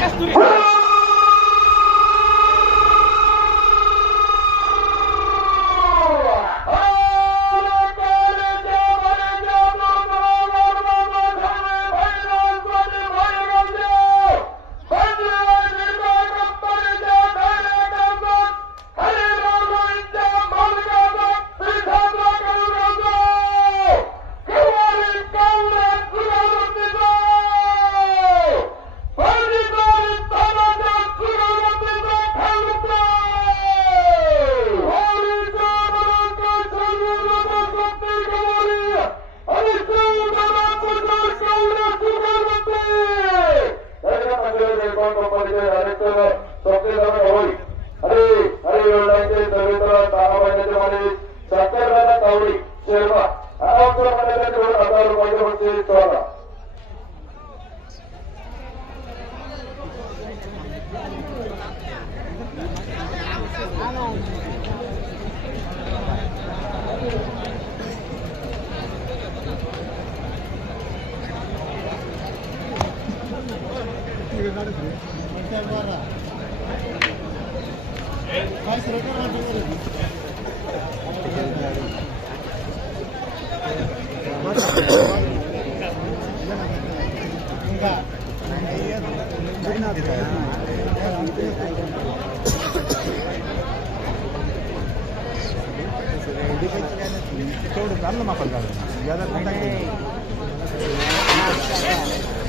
Kasturi. संघ निर्माण कंपनीचे डायरेक्टर स्वप्नेदादा गवळी अरे अरे योजनांचे दवेंद्र ताराबाईचे தோடு நல்ல மக்கள் தான்